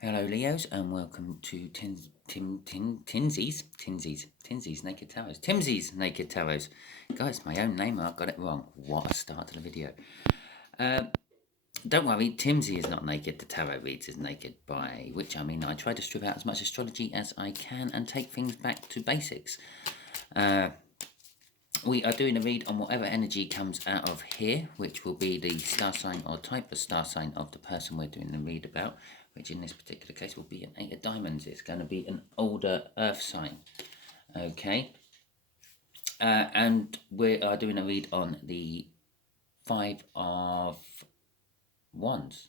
Hello, Leos, and welcome to Tinsy's Naked Tarots. Timsy's Naked Tarots. Guys, my own name, I got it wrong. What a start to the video. Don't worry, Timsy is not naked. The tarot reads is naked, by which I mean I try to strip out as much astrology as I can and take things back to basics. We are doing a read on whatever energy comes out of here, which will be the star sign or type of star sign of the person we're doing the read about, which in this particular case will be an 8 of diamonds. It's going to be an older earth sign. Okay. And we are doing a read on the 5 of Wands,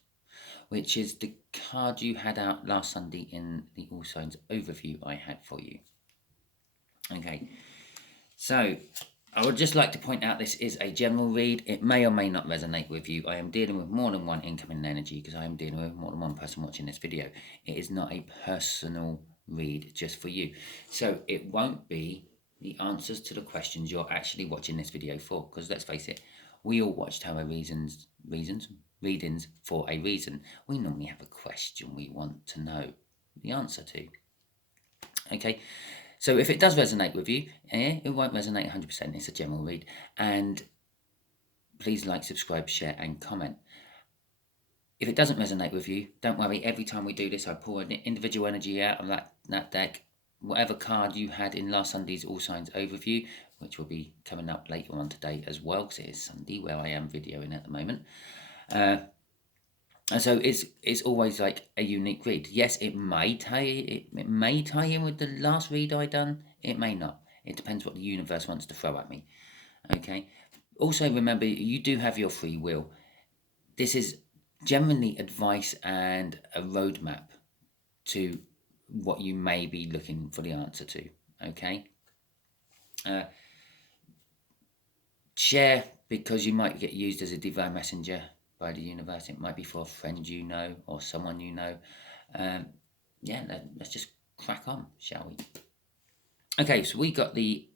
which is the card you had out last Sunday in the All Signs overview I had for you. Okay. So I would just like to point out this is a general read. It may or may not resonate with you. I am dealing with more than one incoming energy because I am dealing with more than one person watching this video. It is not a personal read just for you. So it won't be the answers to the questions you're actually watching this video for, because let's face it, we all watch tarot readings for a reason. We normally have a question we want to know the answer to. Okay. So if it does resonate with you, it won't resonate 100%. It's a general read. And please like, subscribe, share, and comment. If it doesn't resonate with you, don't worry. Every time we do this, I pull an individual energy out of that deck. Whatever card you had in last Sunday's All Signs overview, which will be coming up later on today as well, because it is Sunday where I am videoing at the moment. And so it's always like a unique read. Yes, it may tie in with the last read I done. It may not. It depends what the universe wants to throw at me. Okay. Also remember, you do have your free will. This is generally advice and a roadmap to what you may be looking for the answer to. Okay. Share, because you might get used as a divine messenger by the universe. It might be for a friend you know or someone you know. Let's just crack on, shall we? Okay, so we got the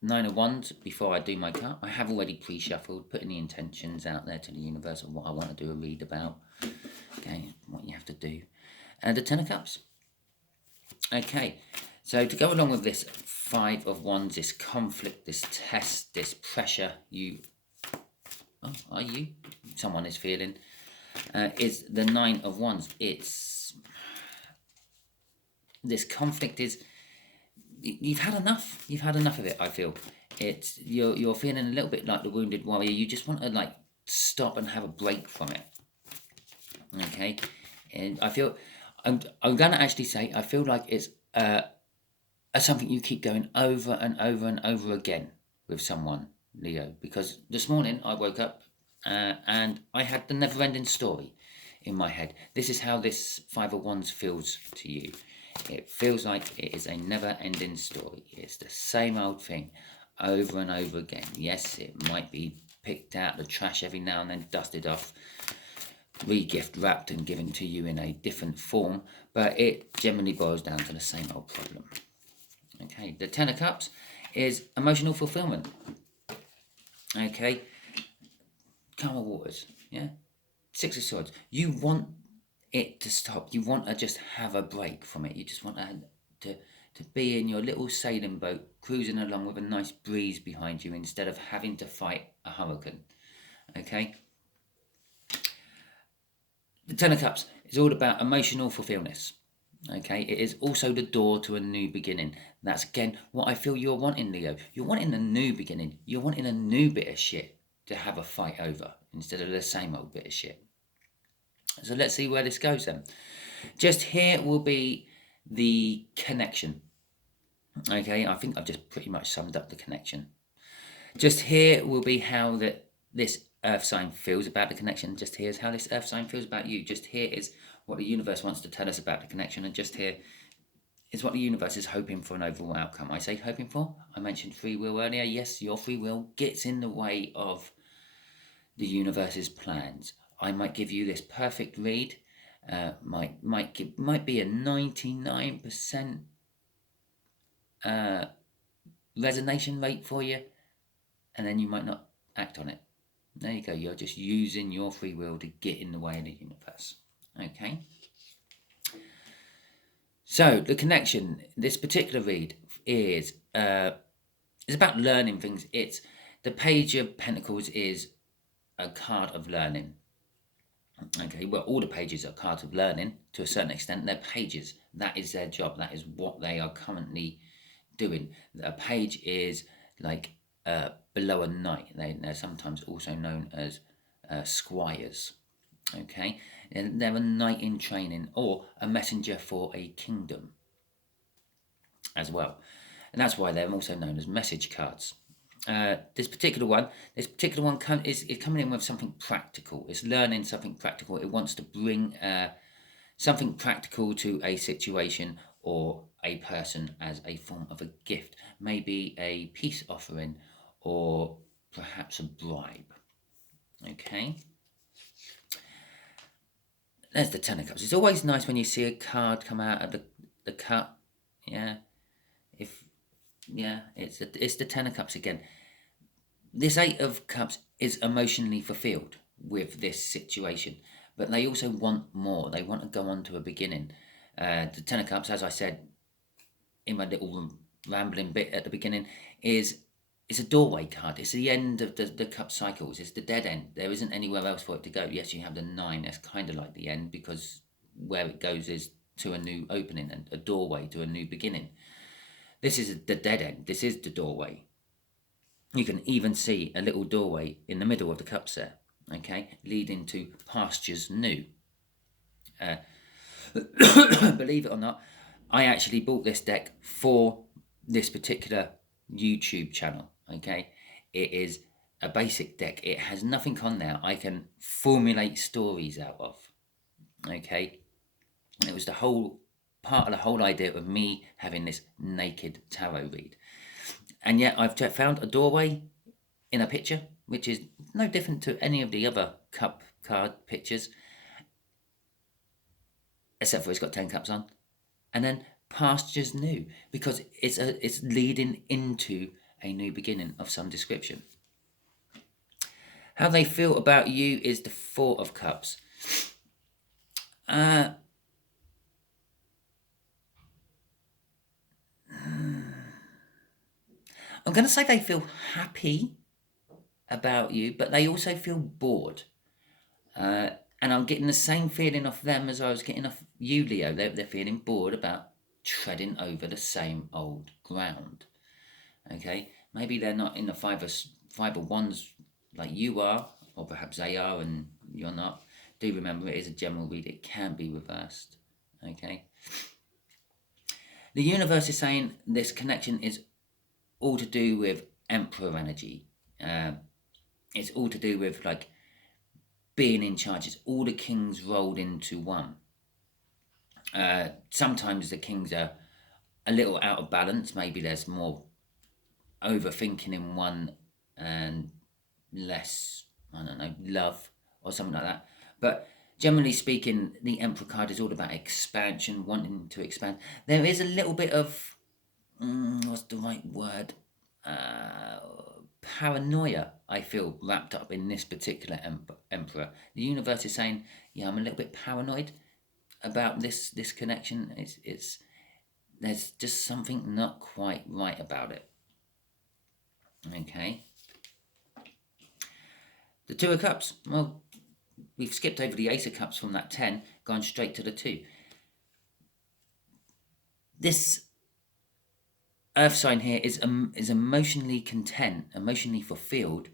9 of Wands. Before I do my cut, I have already pre-shuffled, putting the intentions out there to the universe of what I want to do a read about. Okay, what you have to do. And the 10 of Cups. Okay, so to go along with this 5 of Wands, this conflict, this test, this pressure someone is feeling, is the 9 of Wands. It's this conflict is, you've had enough of it. I feel it's you're feeling a little bit like the wounded warrior. You just want to stop and have a break from it. Okay, and I feel I'm gonna actually say I feel like it's something you keep going over and over and over again with someone, Leo, because this morning I woke up and I had the never-ending story in my head. This is how this 5 of Wands feels to you. It feels like it is a never-ending story. It's the same old thing over and over again. Yes, it might be picked out the trash every now and then, dusted off, re-gift wrapped and given to you in a different form, but it generally boils down to the same old problem. Okay, the 10 of Cups is emotional fulfillment. Okay, calmer waters. Yeah, 6 of Swords. You want it to stop. You want to just have a break from it. You just want to be in your little sailing boat, cruising along with a nice breeze behind you instead of having to fight a hurricane. Okay. The 10 of Cups is all about emotional fulfillment. Okay, it is also the door to a new beginning. That's again what I feel you're wanting, Leo. You're wanting a new beginning. You're wanting a new bit of shit to have a fight over instead of the same old bit of shit. So let's see where this goes then. Just here will be the connection. Okay, I think I've just pretty much summed up the connection. Just here will be how this earth sign feels about the connection. Just here is how this earth sign feels about you. Just here is what the universe wants to tell us about the connection. And just here is what the universe is hoping for an overall outcome. I say hoping for. I mentioned free will earlier. Yes, your free will gets in the way of the universe's plans. I might give you this perfect read. Might be a 99% resonation rate for you, and then you might not act on it. There you go. You're just using your free will to get in the way of the universe. Okay. So the connection, this particular read is it's about learning things. It's the Page of Pentacles is a card of learning. Okay, well, all the pages are cards of learning to a certain extent. They're pages. That is their job. That is what they are currently doing. A page is like below a knight. They're sometimes also known as squires. Okay, and they're a knight in training or a messenger for a kingdom as well. And that's why they're also known as message cards. This particular one is coming in with something practical. It's learning something practical. It wants to bring something practical to a situation or a person as a form of a gift, maybe a peace offering or perhaps a bribe. Okay. There's the Ten of Cups. It's always nice when you see a card come out of the cup. Yeah. It's the Ten of Cups again. This Eight of Cups is emotionally fulfilled with this situation, but they also want more. They want to go on to a beginning. The Ten of Cups, as I said in my little rambling bit at the beginning, is a doorway card. It's the end of the cup cycles. It's the dead end. There isn't anywhere else for it to go. Yes, you have the Nine. That's kind of like the end because where it goes is to a new opening and a doorway to a new beginning. This is the dead end. This is the doorway. You can even see a little doorway in the middle of the cups there, okay, leading to pastures new. Believe it or not, I actually bought this deck for this particular YouTube channel, okay. It is a basic deck. It has nothing on there I can formulate stories out of, okay. And it was the whole part of the whole idea of me having this naked tarot read. And yet I've found a doorway in a picture, which is no different to any of the other cup card pictures, except for it's got 10 cups on. And then pastures new, because it's leading into a new beginning of some description. How they feel about you is the Four of Cups. I'm going to say they feel happy about you, but they also feel bored. And I'm getting the same feeling off them as I was getting off you, Leo. They're feeling bored about treading over the same old ground. Okay, maybe they're not in the five of wands like you are, or perhaps they are and you're not. Do remember, it is a general read. It can be reversed. Okay. The universe is saying this connection is all to do with Emperor energy. It's all to do with like being in charge. It's all the kings rolled into one. Sometimes the kings are a little out of balance. Maybe there's more overthinking in one and less, I don't know, love or something like that. But generally speaking, the Emperor card is all about expansion, wanting to expand. There is a little bit of, what's the right word? Paranoia, I feel, wrapped up in this particular Emperor. The universe is saying, yeah, I'm a little bit paranoid about this connection. It's there's just something not quite right about it. Okay. The Two of Cups. Well, we've skipped over the Ace of Cups from that 10, gone straight to the 2. This Earth sign here is emotionally content, emotionally fulfilled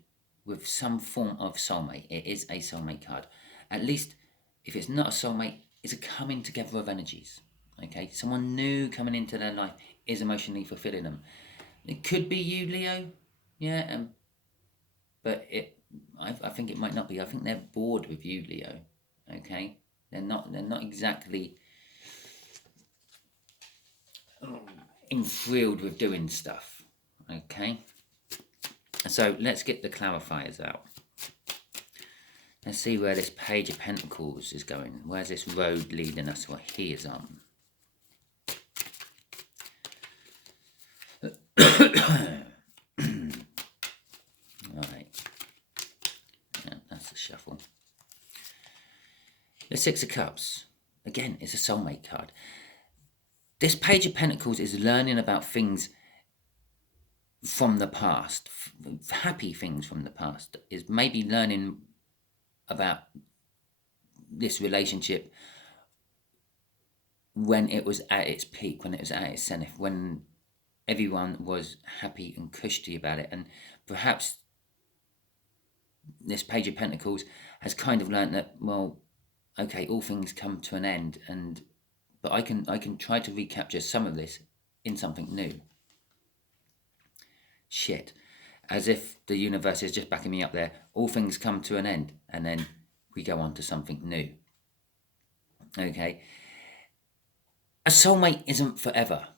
with some form of soulmate. It is a soulmate card. At least, if it's not a soulmate, it's a coming together of energies. Okay, someone new coming into their life is emotionally fulfilling them. It could be you, Leo, yeah, but I think it might not be. I think they're bored with you, Leo. Okay, they're not exactly enthralled with doing stuff. Okay, so let's get the clarifiers out. Let's see where this Page of Pentacles is going. Where's this road leading us? What he is on. Right. Yeah, that's a shuffle. The Six of Cups. Again, it's a soulmate card. This Page of Pentacles is learning about things from the past, happy things from the past, is maybe learning about this relationship when it was at its peak, when it was at its zenith, when everyone was happy and cushy about it. And perhaps this Page of Pentacles has kind of learned that, well, okay, all things come to an end, but I can try to recapture some of this in something new. Shit. As if the universe is just backing me up there. All things come to an end, and then we go on to something new. Okay. A soulmate isn't forever.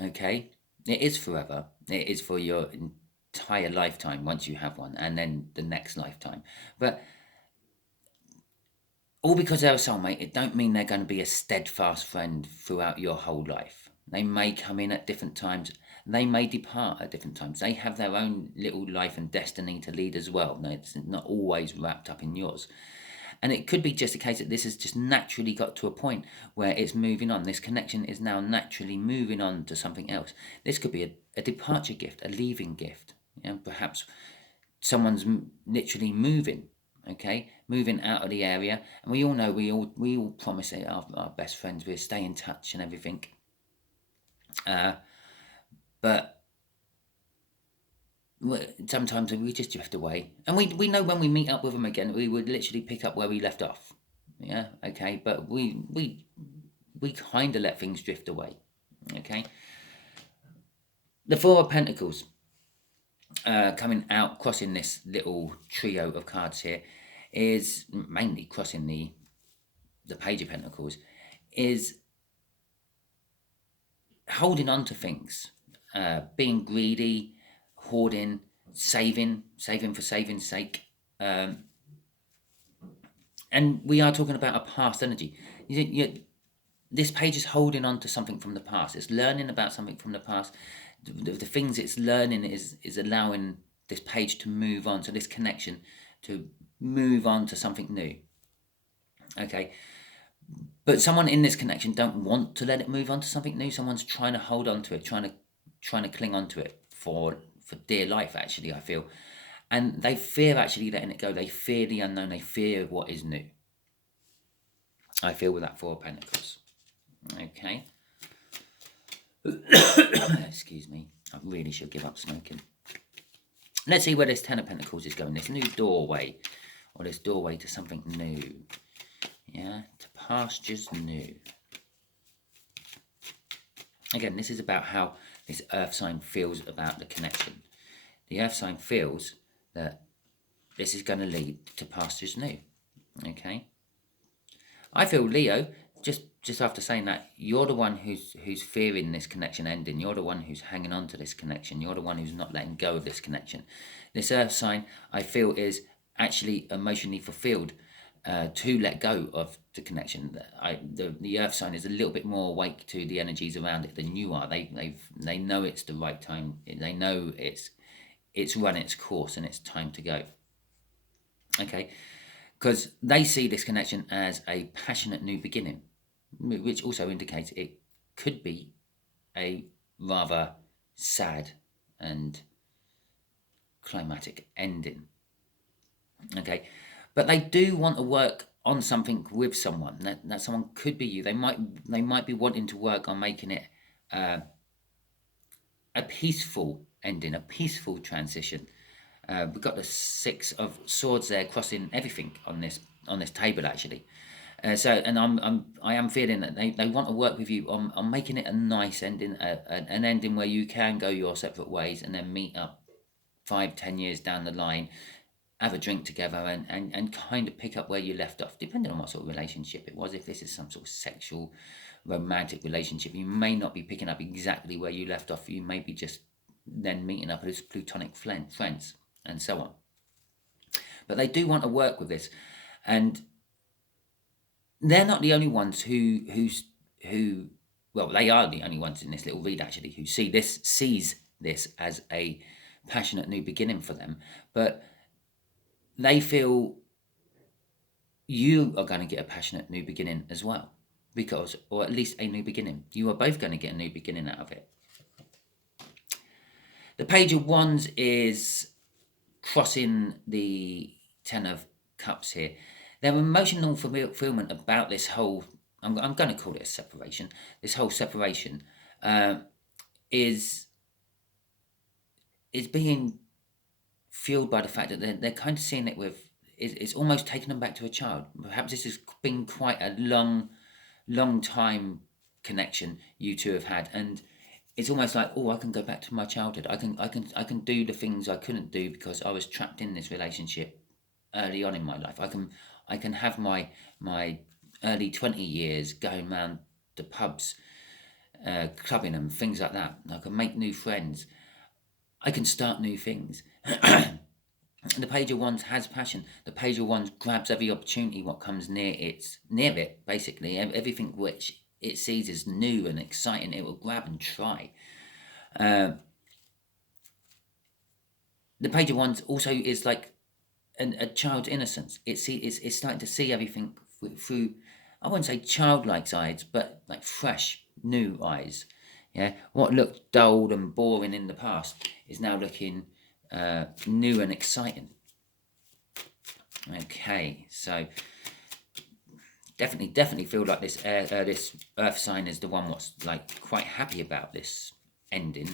Okay. It is forever. It is for your entire lifetime once you have one, and then the next lifetime. But all because they're a soulmate, it don't mean they're going to be a steadfast friend throughout your whole life. They may come in at different times. They may depart at different times. They have their own little life and destiny to lead as well. No, it's not always wrapped up in yours. And it could be just a case that this has just naturally got to a point where it's moving on. This connection is now naturally moving on to something else. This could be a departure gift, a leaving gift. Perhaps someone's literally moving. Okay, moving out of the area, and we all know we all promise it, our best friends, we'll stay in touch and everything. But sometimes we just drift away, and we know when we meet up with them again, we would literally pick up where we left off. Yeah, okay, but we kind of let things drift away. Okay, the Four of Pentacles coming out, crossing this little trio of cards here, is mainly crossing the Page of Pentacles, is holding on to things, being greedy, hoarding, saving for saving's sake. And we are talking about a past energy. This page is holding on to something from the past. It's learning about something from the past. The things it's learning is allowing this page to move on, so this connection to move on to something new. Okay, but someone in this connection don't want to let it move on to something new. Someone's trying to hold on to it, trying to cling on to it for dear life, actually, I feel. And they fear actually letting it go. They fear the unknown. They fear what is new. I feel with that Four of Pentacles. Okay. Excuse me. I really should give up smoking. Let's see where this Ten of Pentacles is going. This new doorway, or this doorway to something new. Yeah, to pastures new. Again, this is about how this earth sign feels about the connection. The earth sign feels that this is going to lead to pastures new. Okay. I feel, Leo, just after saying that, you're the one who's fearing this connection ending. You're the one who's hanging on to this connection. You're the one who's not letting go of this connection. This earth sign, I feel, is actually emotionally fulfilled to let go of the connection. The earth sign is a little bit more awake to the energies around it than you are. They know it's the right time. They know it's run its course and it's time to go. Okay, because they see this connection as a passionate new beginning, which also indicates it could be a rather sad and climatic ending. Okay, but they do want to work on something with someone. That someone could be you. They might be wanting to work on making it a peaceful ending, a peaceful transition. We've got the Six of Swords there, crossing everything on this table, actually. I am feeling that they want to work with you on making it a nice ending, an ending where you can go your separate ways and then meet up 5-10 years down the line, have a drink together, and kind of pick up where you left off, depending on what sort of relationship it was. If this is some sort of sexual, romantic relationship, you may not be picking up exactly where you left off. You may be just then meeting up as platonic friends, and so on. But they do want to work with this, and they're not the only ones who well, they are the only ones in this little read, actually, who sees this as a passionate new beginning for them. But they feel you are going to get a passionate new beginning as well. because, or at least a new beginning. You are both going to get a new beginning out of it. The Page of Wands is crossing the Ten of Cups here. Their emotional fulfillment about this whole, I'm going to call it a separation, this whole separation is being fueled by the fact that they're kind of seeing it with, it's almost taking them back to a child. Perhaps this has been quite a long time connection you two have had, and it's almost like, oh, I can go back to my childhood. I can do the things I couldn't do because I was trapped in this relationship early on in my life. I can have my early 20 years going round the pubs, clubbing and things like that. I can make new friends. I can start new things. The Page of Wands has passion. The Page of Wands grabs every opportunity what comes near it, basically. Everything which it sees as new and exciting, it will grab and try. The Page of Wands also is like a child's innocence. It's starting to see everything through, I wouldn't say childlike eyes, but like fresh, new eyes. Yeah, what looked dull and boring in the past is now looking new and exciting. Okay, so definitely feel like this earth sign is the one what's like quite happy about this ending.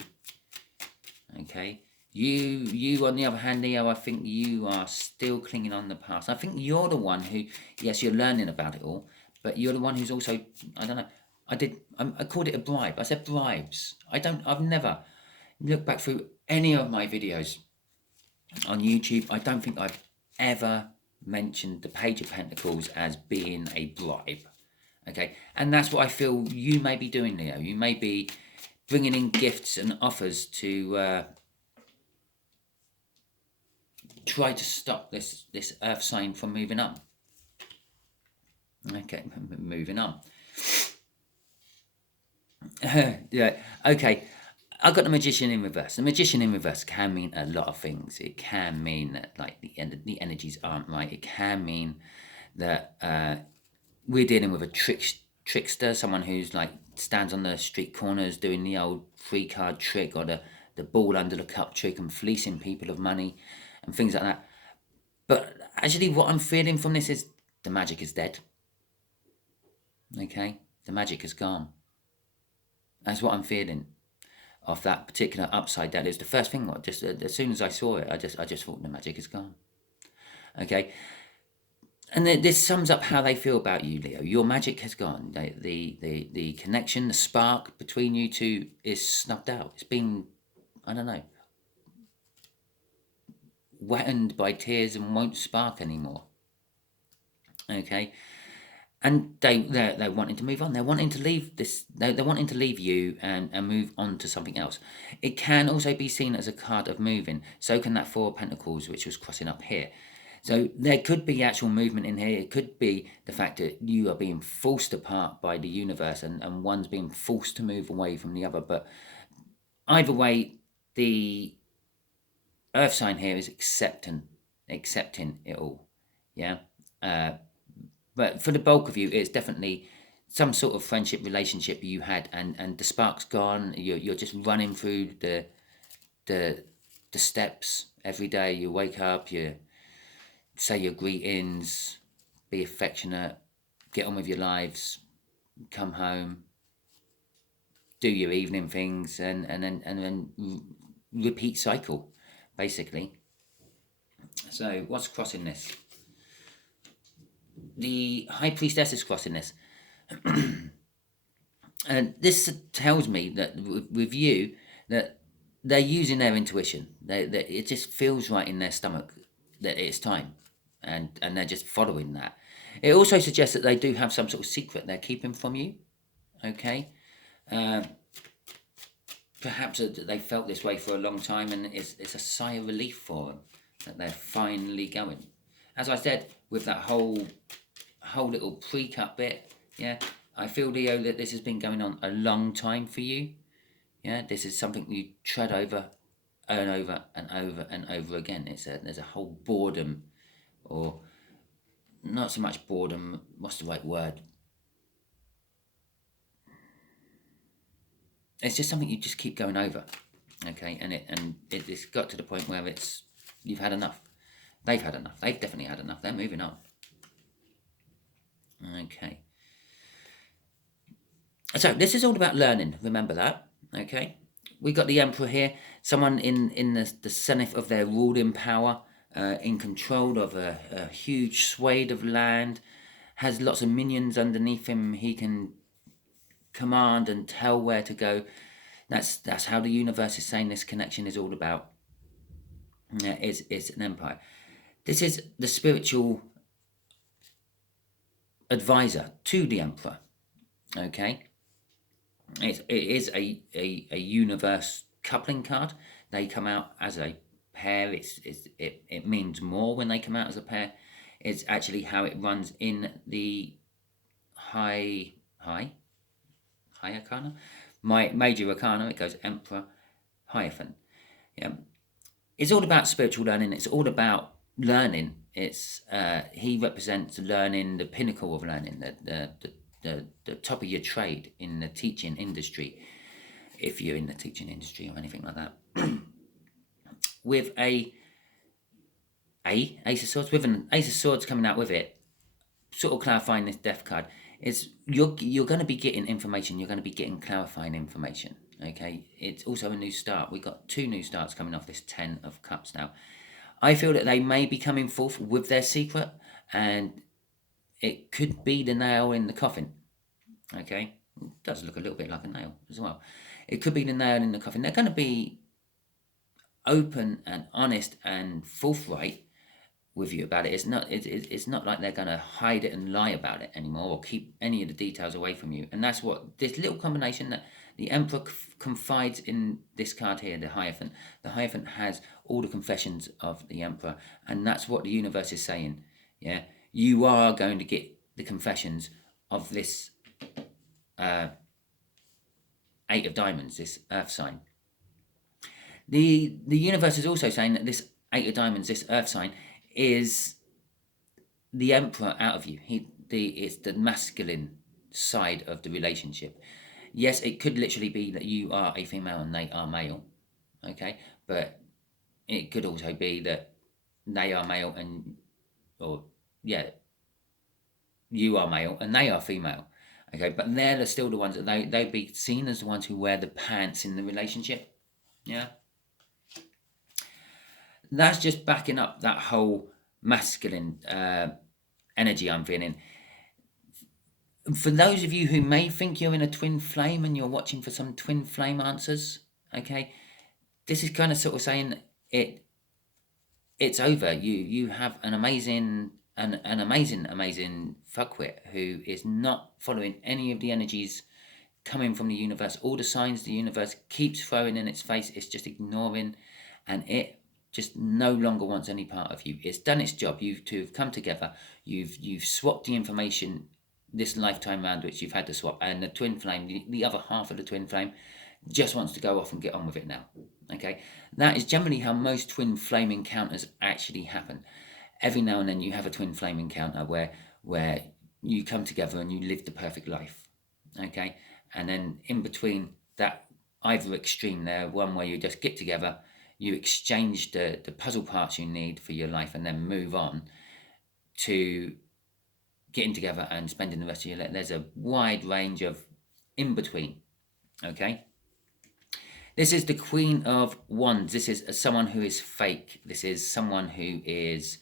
Okay, you on the other hand, Leo, I think you are still clinging on the past. I think you're the one who, yes, you're learning about it all, but you're the one who's also, I don't know, I called it a bribe. I said bribes. I've never looked back through any of my videos on YouTube. I don't think I've ever mentioned the Page of Pentacles as being a bribe. Okay, and that's what I feel you may be doing, Leo. You may be bringing in gifts and offers to try to stop this earth sign from moving on. Okay, moving on. Yeah, okay. I got the Magician in reverse. The Magician in reverse can mean a lot of things. It can mean that like the energies aren't right. It can mean that we're dealing with a trickster, someone who's like stands on the street corners doing the old 3-card trick or the ball under the cup trick and fleecing people of money and things like that. But actually what I'm feeling from this is the magic is dead. Okay? The magic is gone. That's what I'm feeling of that particular upside down. It was the first thing, just as soon as I saw it, I just thought the magic is gone. Okay? And this sums up how they feel about you, Leo. Your magic has gone. The connection, the spark between you two is snuffed out. It's been, I don't know, wetted by tears and won't spark anymore. Okay? And they're wanting to move on. They're wanting to leave this. They're wanting to leave you and move on to something else. It can also be seen as a card of moving. So can that 4 of Pentacles, which was crossing up here. So there could be actual movement in here. It could be the fact that you are being forced apart by the universe and one's being forced to move away from the other. But either way, the earth sign here is accepting it all. Yeah. But for the bulk of you, it's definitely some sort of friendship relationship you had, and the spark's gone. You're just running through the steps every day. You wake up, you say your greetings, be affectionate, get on with your lives, come home, do your evening things, and then repeat cycle, basically. So what's crossing this? The High Priestess is crossing this. And this tells me that with you, that they're using their intuition. That it just feels right in their stomach that it's time. And they're just following that. It also suggests that they do have some sort of secret they're keeping from you. Okay? Perhaps they felt this way for a long time, and it's a sigh of relief for them that they're finally going. As I said, with that whole little pre-cut bit, yeah, I feel, Leo, that this has been going on a long time for you. Yeah, this is something you tread over and over and over and over again. There's a whole boredom, or not so much boredom, what's the right word? it's just something you just keep going over, okay? And it's got to the point where you've had enough. They've had enough. They've definitely had enough. They're moving on. Okay. So this is all about learning. Remember that, okay? We got the Emperor here, someone in the zenith of their ruling power, in control of a huge swathe of land, has lots of minions underneath him. He can command and tell where to go. That's how the universe is saying this connection is all about. It's an empire. This is the spiritual advisor to the Emperor. Okay, it is a universe coupling card. They come out as a pair. It means more when they come out as a pair. It's actually how it runs in the high arcana. My major arcana, it goes Emperor Hierophant. Yeah, it's all about spiritual learning. It's all about learning. It's he represents learning, the pinnacle of learning, the top of your trade in the teaching industry, if you're in the teaching industry or anything like that. With a Ace of Swords, with an Ace of Swords coming out with it, sort of clarifying this Death card, is you're going to be getting information. You're going to be getting clarifying information. Okay, it's also a new start. We've got 2 new starts coming off this 10 of Cups now. I feel that they may be coming forth with their secret, and it could be the nail in the coffin. Okay, it does look a little bit like a nail as well. It could be the nail in the coffin. They're going to be open and honest and forthright with you about it. It's not like they're going to hide it and lie about it anymore, or keep any of the details away from you. And that's what this little combination that the Emperor confides in this card here, the Hierophant. The Hierophant has all the confessions of the Emperor, and that's what the universe is saying. Yeah, you are going to get the confessions of this 8 of Diamonds, this Earth sign. The universe is also saying that this 8 of Diamonds, this Earth sign, is the Emperor out of you. It's the masculine side of the relationship. Yes, it could literally be that you are a female and they are male, okay? But it could also be that they are male you are male and they are female, okay? But they're still the ones that they'd be seen as the ones who wear the pants in the relationship, yeah? That's just backing up that whole masculine energy I'm feeling. For those of you who may think you're in a twin flame and you're watching for some twin flame answers, okay, this is kind of sort of saying it's over. You have an amazing fuckwit who is not following any of the energies coming from the universe. All the signs the universe keeps throwing in its face, it's just ignoring, and it just no longer wants any part of you. It's done its job. You two have come together. You've swapped the information this lifetime round, which you've had to swap, and the twin flame, the other half of the twin flame, just wants to go off and get on with it now. Okay, that is generally how most twin flame encounters actually happen. Every now and then you have a twin flame encounter where you come together and you live the perfect life. Okay, and then in between that either extreme there, one where you just get together, you exchange the puzzle parts you need for your life, and then move on to getting together and spending the rest of your life. There's a wide range of in between. Okay, this is the Queen of Wands. This is someone who is fake. This is someone who is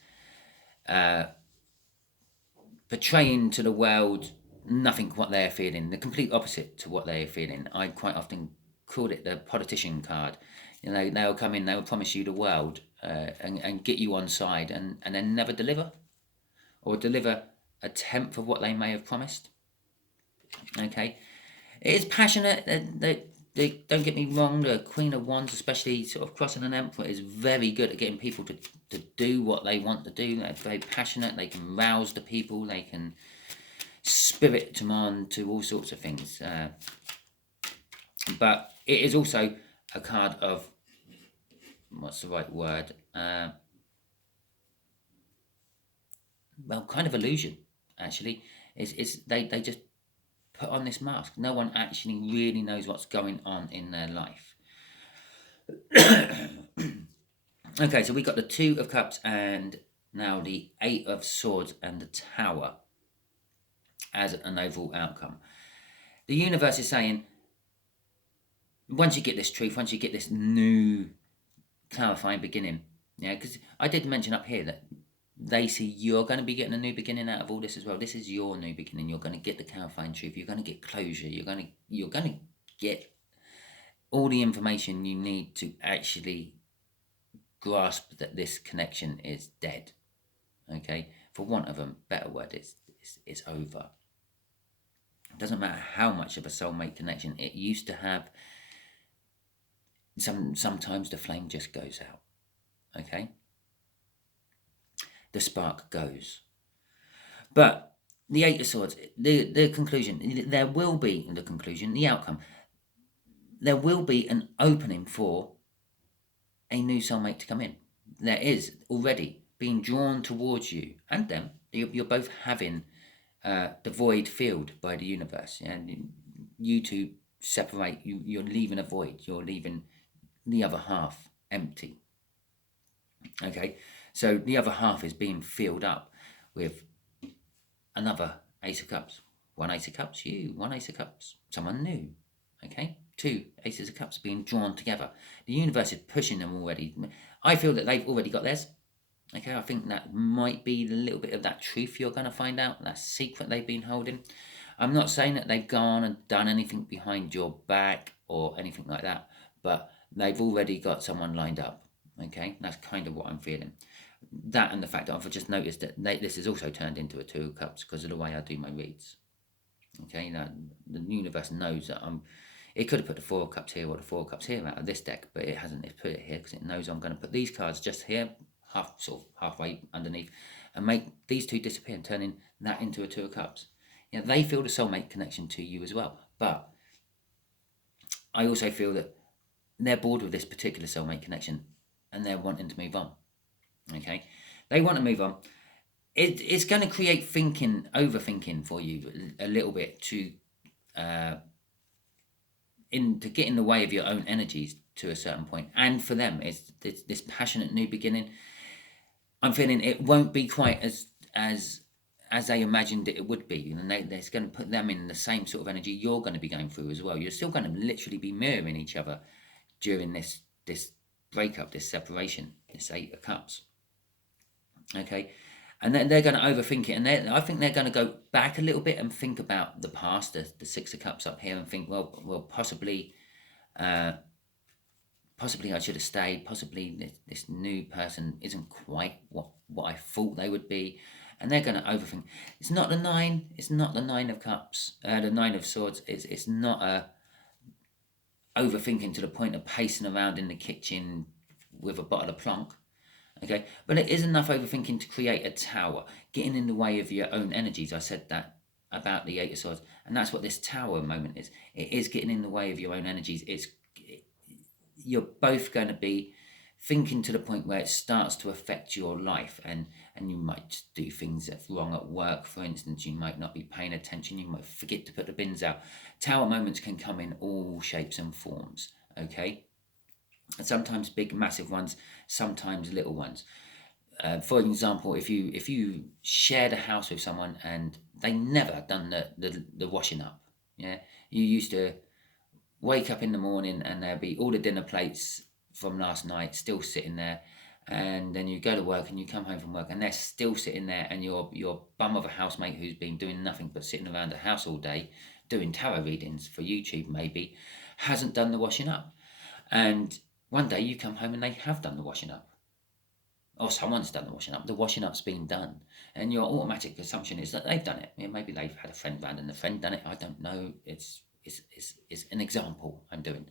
portraying to the world nothing what they're feeling, the complete opposite to what they're feeling. I quite often call it the politician card. You know, they'll come in, they'll promise you the world and get you on side, and then never deliver, or deliver a tenth of what they may have promised. Okay, it is passionate. They don't get me wrong. The Queen of Wands, especially sort of crossing an Emperor, is very good at getting people to do what they want to do. They're very passionate. They can rouse the people. They can spirit them on to all sorts of things. But it is also a card of, what's the right word? Well, kind of illusion, actually. They just put on this mask. No one actually really knows what's going on in their life. Okay, so we got the Two of Cups and now the Eight of Swords and the Tower as an overall outcome. The universe is saying, once you get this truth, once you get this new clarifying beginning, yeah, because I did mention up here that they see you're going to be getting a new beginning out of all this as well. This is your new beginning. You're going to get the clarifying truth. You're going to get closure. You're going to get all the information you need to actually grasp that this connection is dead. Okay, for want of a better word, it's over. It doesn't matter how much of a soulmate connection it used to have. Sometimes the flame just goes out. Okay, the spark goes. But the Eight of Swords, the conclusion, there will be the conclusion, the outcome. There will be an opening for a new soulmate to come in. There is already being drawn towards you and them. You're both having the void filled by the universe, and you two separate. You're leaving a void. You're leaving the other half empty. Okay, so the other half is being filled up with another Ace of Cups. One Ace of Cups, you. One Ace of Cups, someone new. Okay, two Aces of Cups being drawn together. The universe is pushing them already. I feel that they've already got theirs. Okay, I think that might be a little bit of that truth you're going to find out, that secret they've been holding. I'm not saying that they've gone and done anything behind your back or anything like that, but they've already got someone lined up. Okay, that's kind of what I'm feeling. That and the fact that I've just noticed that this has also turned into a Two of Cups because of the way I do my reads. Okay, now the universe knows that it could have put the Four of Cups here or the Four of Cups here out of this deck, but it hasn't. It's put it here because it knows I'm going to put these cards just here, halfway underneath, and make these two disappear and turning that into a Two of Cups. You know, they feel the soulmate connection to you as well, but I also feel that they're bored with this particular soulmate connection and they're wanting to move on. Okay, they want to move on. It's going to create overthinking for you a little bit to get in the way of your own energies to a certain point. And for them, it's this passionate new beginning. I'm feeling it won't be quite as they imagined it would be, and it's going to put them in the same sort of energy you're going to be going through as well. You're still going to literally be mirroring each other during this breakup, this separation, this Eight of Cups. Okay, and then they're going to overthink it, and I think they're going to go back a little bit and think about the past, the Six of Cups up here, and think, well, possibly I should have stayed. Possibly this new person isn't quite what I thought they would be, and they're going to overthink. It's not the nine. It's not the Nine of Cups. The Nine of Swords. It's not a overthinking to the point of pacing around in the kitchen with a bottle of plonk. Okay, but it is enough overthinking to create a tower, getting in the way of your own energies. I said that about the Eight of Swords, and that's what this tower moment is. It is getting in the way of your own energies. You're both going to be thinking to the point where it starts to affect your life, and you might do things that's wrong at work, for instance. You might not be paying attention. You might forget to put the bins out. Tower moments can come in all shapes and forms. Okay. And sometimes big, massive ones, sometimes little ones. For example, if you shared a house with someone and they never done the washing up, yeah, you used to wake up in the morning and there'd be all the dinner plates from last night still sitting there, and then you go to work and you come home from work and they're still sitting there, and your bum of a housemate who's been doing nothing but sitting around the house all day doing tarot readings for YouTube maybe hasn't done the washing up, and one day you come home and they have done the washing up, or someone's done the washing up. The washing up's been done, and your automatic assumption is that they've done it. Yeah, maybe they've had a friend round and the friend done it. I don't know. It's an example I'm doing.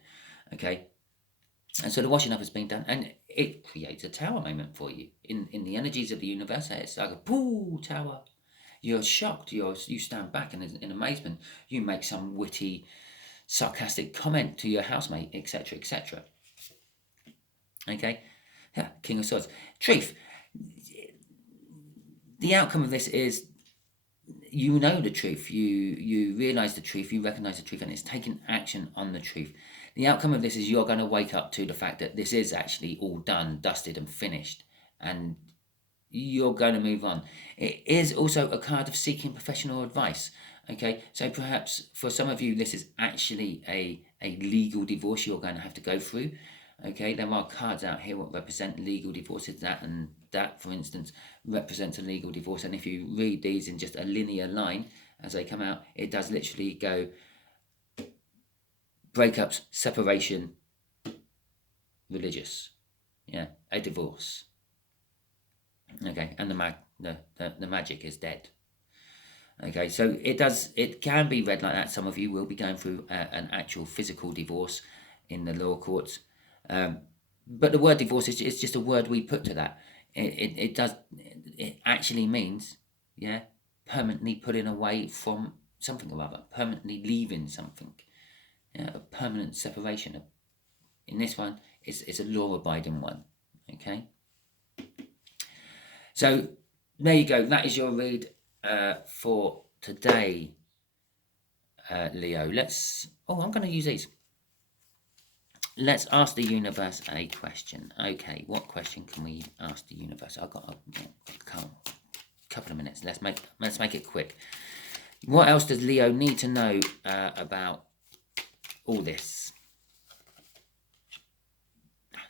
Okay, and so the washing up has been done, and it creates a tower moment for you in the energies of the universe. It's like a pool tower. You're shocked. You stand back and in amazement. You make some witty, sarcastic comment to your housemate, etc., etc. Okay, yeah, King of Swords. Truth. The outcome of this is you know the truth, you realize the truth, you recognize the truth, and it's taking action on the truth. The outcome of this is you're going to wake up to the fact that this is actually all done, dusted, and finished, and you're going to move on. It is also a card of seeking professional advice. Okay, so perhaps for some of you, this is actually a legal divorce you're going to have to go through. Okay, there are cards out here that represent legal divorces, and that, for instance, represents a legal divorce. And if you read these in just a linear line as they come out, it does literally go breakups, separation, religious, yeah, a divorce. Okay, and the magic is dead. Okay, so it can be read like that. Some of you will be going through an actual physical divorce in the law courts. But the word divorce is just a word we put to that. It actually means, yeah, permanently pulling away from something or other, permanently leaving something, yeah, a permanent separation. In this one, it's a law-abiding one. Okay. So there you go. That is your read for today, Leo. I'm going to use these. Let's ask the universe a question. Okay, what question can we ask the universe? I've got a couple of minutes. Let's make it quick. What else does Leo need to know about all this?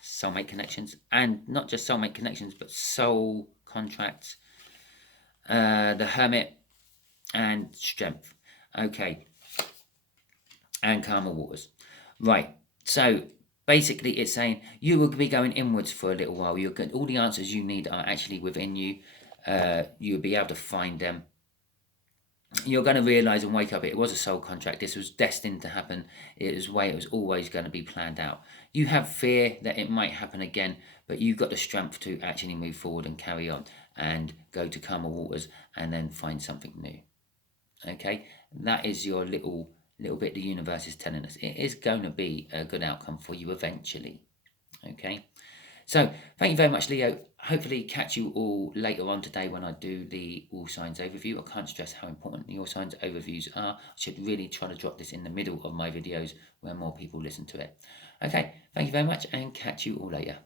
Soulmate connections, and not just soulmate connections, but soul contracts, the Hermit, and strength. Okay, and karma waters. Right. So basically, it's saying you will be going inwards for a little while. All the answers you need are actually within you. You'll be able to find them. You're going to realize and wake up. It was a soul contract. This was destined to happen. It was the way it was always going to be planned out. You have fear that it might happen again, but you've got the strength to actually move forward and carry on and go to calmer waters and then find something new. Okay, that is your little bit the universe is telling us. It is going to be a good outcome for you eventually. Okay, so thank you very much, Leo. Hopefully catch you all later on today when I do the all signs overview. I can't stress how important the all signs overviews are. I should really try to drop this in the middle of my videos where more people listen to it. Okay, thank you very much and catch you all later.